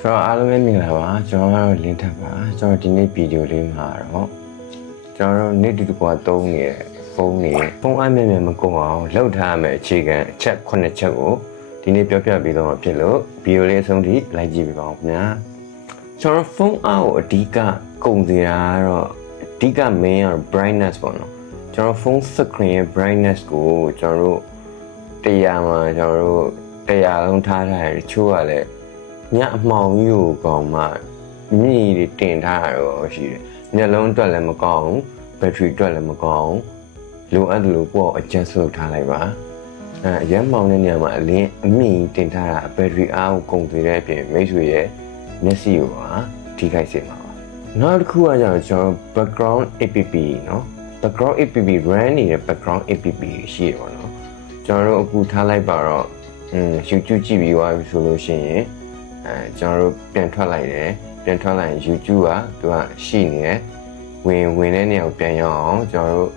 ဆိုတော့အားလုံးပဲမင်္ဂလာပါကျွန်တော်ကတော့လင်းထပ်ပါကျွန်တော်ဒီနေ့ဗီဒီယိုလေးမှာတော့ကျွန်တော်တို့နေ့တူတကွာသုံးနေတဲ့ဖုန်းတွေဖုန်းအမြင်မြင်မကုန်အောင်လောက်ထားရမယ့်အခြေခံအချက်9ချက်ကိုဒီနေ့ပြောပြပေးတော့မှာဖြစ်လို့ဗီဒီယိုလေးအဆုံးထိလိုက်ကြည့်ပေးပါဦးခင်ဗျာကျွန်တော်ဖုန်းအားကိုအဓိကကုန်စရာကတော့အဓိက main ကတော့ brightness ပေါ့နော်ကျွန်တော်ဖုန်း screen ရဲ့ brightness ကိုကျွန်တော်တို့တရားမှာကျွန်တော်တို့တရားလုံးထားထားတယ်တချို့ကလည်း ညအမှောင်ကြီးကိုကောင်းမှမြည်တွေတင်ထားရတော့ရှိတယ်။မျက်လုံးအတွက်လည်းမကောင်းဘူး။ဘက်ထရီအတွက်လည်းမကောင်းဘူး။လိုအပ်တယ်လို့ပေါ့ adjust လုပ်ထားလိုက်ပါ။အဲရမ်းမှောင်တဲ့နေရာမှာအလင်းအမြင့်တင်ထားတာဘက်ထရီအားကိုကုန်စေတဲ့အပြင်မိတ်ဆွေရဲ့မျက်စိကိုပါထိခိုက်စေမှာပါ။နောက်တစ်ခုကကျတော့ကျွန်တော် background app เนาะ background app run နေတဲ့ background app ရှိရပါတော့။ကျွန်တော်တို့အခုထားလိုက်ပါတော့อืม YouTube ကြည့်ပြီးသွားပြီဆိုလို့ရှိရင် အဲကျွန်တော်တို့ပြန်ထွက်လိုက်တယ်ပြန်ထွက်လိုက်ရင် YouTube ကသူကရှိနေတယ်ဝင်ဝင်တဲ့နေရာကိုပြန်ရအောင်ကျွန်တော်တို့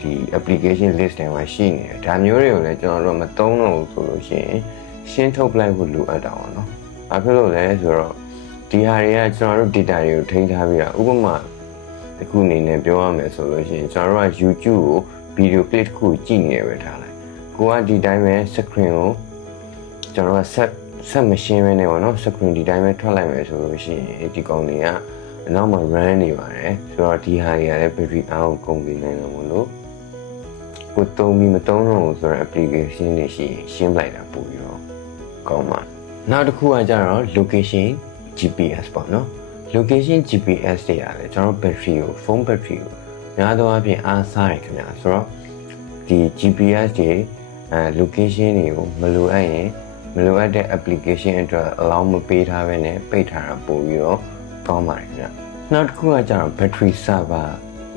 ဒီ application list တွေမှာရှိနေတယ်ဒါမျိုးတွေကိုလည်းကျွန်တော်တို့မသုံးတော့ဘူးဆိုလို့ရှိရင်ရှင်းထုတ်ပလိုက်ဖို့လိုအပ်တာပေါ့နော်။ဘာဖြစ်လို့လဲဆိုတော့ဒီဟာတွေကကျွန်တော်တို့ data တွေကိုထိန်းထားပြီးတာဥပမာတစ်ခုအနေနဲ့ပြောရမယ်ဆိုလို့ရှိရင်ကျွန်တော်တို့က YouTube ကို video clip တစ်ခုကြည့်နေရပဲထားလိုက်။ကိုကဒီတိုင်းပဲ screen ကိုကျွန်တော်တို့က set ဆက်မရှင်းပဲနေပါတော့ screen ဒီတိုင်းပဲထွက်လိုက်မယ်ဆိုလို့ရှိရင်ဒီကောင်တွေကအနောက်မှာ run နေပါတယ်ဆိုတော့ဒီဟာတွေကလည်း battery အားကိုကုန်ပြီးနိုင်တယ်မို့လို့ကိုသုံးပြီးမသုံးတော့ဘူးဆိုတော့ application တွေရှိရင်ရှင်းလိုက်တာပို့ပြီးတော့ကောင်းပါနောက်တစ်ခုကကြတော့ location GPS ပေါ့နော် location GPS တွေရတယ်ကျွန်တော် battery ကို phone battery ကိုများသောအားဖြင့်အားစားရခင်ဗျာဆိုတော့ဒီ GPS တွေအဲ location တွေကိုမလိုအပ်ရင် မလိုအပ်တဲ့ application အတွက် allow မပေးထားဘဲနဲ့ပိတ်ထားတာပို့ပြီးတော့ကောင်းပါတယ်ခင်ဗျ။နောက်တစ်ခုကကျတော့ battery server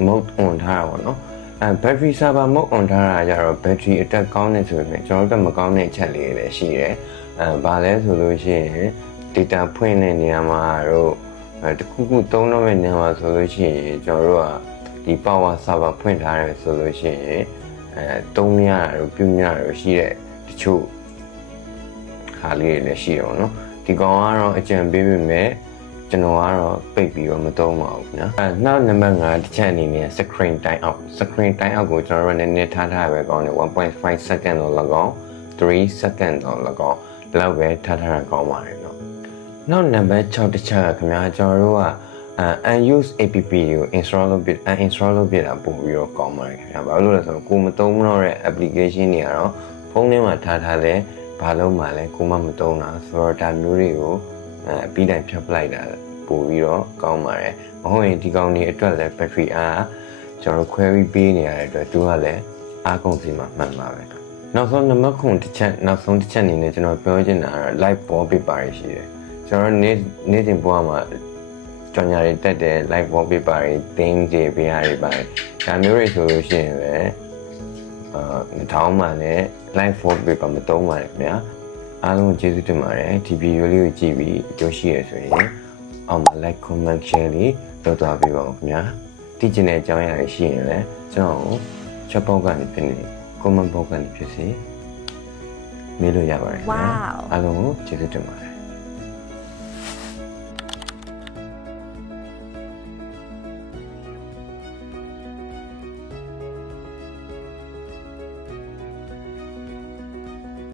mode on ထားတာပေါ့နော်။အဲ battery server mode on ထားတာကျတော့ battery အတက်ကောင်းနေဆိုပေမဲ့ကျွန်တော်တို့ကမကောင်းတဲ့အချက်လေးတွေလည်းရှိတယ်။အဲဘာလဲဆိုလို့ရှိရင် data ဖွင့်တဲ့နေရာမှာတော့အဲတစ်ခုခုသုံးတော့မယ့်နေရာမှာဆိုလို့ရှိရင်ကျွန်တော်တို့ကဒီ power server ဖွင့်ထားတယ်ဆိုလို့ရှိရင်အဲသုံးမရတာတို့ပြုမရတာတို့ရှိတဲ့တချို့ ခါလေးတွေလည်းရှိတယ်ပေါ့နော်ဒီကောင်ကတော့အကြံပေးပေမဲ့ကျွန်တော်ကတော့ပိတ်ပြီးတော့မသုံးပါဘူးနော်အဲနောက်နံပါတ်5တစ်ချက်အနေနဲ့ screen time out screen time out ကိုကျွန်တော်တို့နည်းနည်းထားထားပဲကောင်းတယ်1.5 second တော့၎င်း3 second တော့၎င်းဒီလောက်ပဲထားထားတာကောင်းပါတယ်နော်နောက်နံပါတ်6တစ်ချက်ကခင်ဗျာကျွန်တော်တို့ကအဲ unused app ကို install လုပ်ပြ uninstall လုပ်ပြတာပို့ပြီးတော့ကောင်းပါတယ်ခင်ဗျာဘာလို့လဲဆိုတော့ကိုမသုံးမတော့တဲ့ application တွေကတော့ဖုန်းထဲမှာထားထားတဲ့ ဘာလို့မှလည်းကိုမမသုံးတာဆိုတော့ဒါမျိုးတွေကိုအဲပြီးတိုင်းဖြတ်ပလိုက်တာပို့ပြီးတော့ကောင်းပါတယ်မဟုတ်ရင်ဒီကောင်တွေအတွက်လည်း battery အားကျွန်တော် query ပေးနေရတဲ့အတွက်သူကလည်းအားကုန်စီမှာမှန်ပါပဲနောက်ဆုံးနံပါတ်9တစ်ချက်နောက်ဆုံးတစ်ချက်အနေနဲ့ကျွန်တော်ပြောချင်တာကတော့ live wallpaper တွေရှိတယ်ကျွန်တော်နေ့နေ့စဉ်ဘဝမှာကြော်ညာတွေတက်တဲ့ live wallpaper တွေတင်းကြပေးရတွေပါတယ်ဒါမျိုးတွေဆိုလို့ရှိရင်လည်း အာထောင်းမှလည်း live wallpaper မသုံးပါနဲ့ခင်ဗျာအားလုံးကျေးဇူးတင်ပါတယ်ဒီဗီဒီယိုလေးကိုကြည့်ပြီးပြောရှိရဆိုရင်အောက်မှာ like comment share လေးလုပ်သွားပေးပါဦးခင်ဗျာတည်ကျင်တဲ့အကြောင်းအရာတွေရှိရင်လည်းကျွန်တော်ကို chat box ကနေဖြစ်နေ comment box ကနေဖြစ်စေမေးလို့ရပါတယ်ခင်ဗျာ Wow. အားလုံးကိုကျေးဇူးတင်ပါတယ်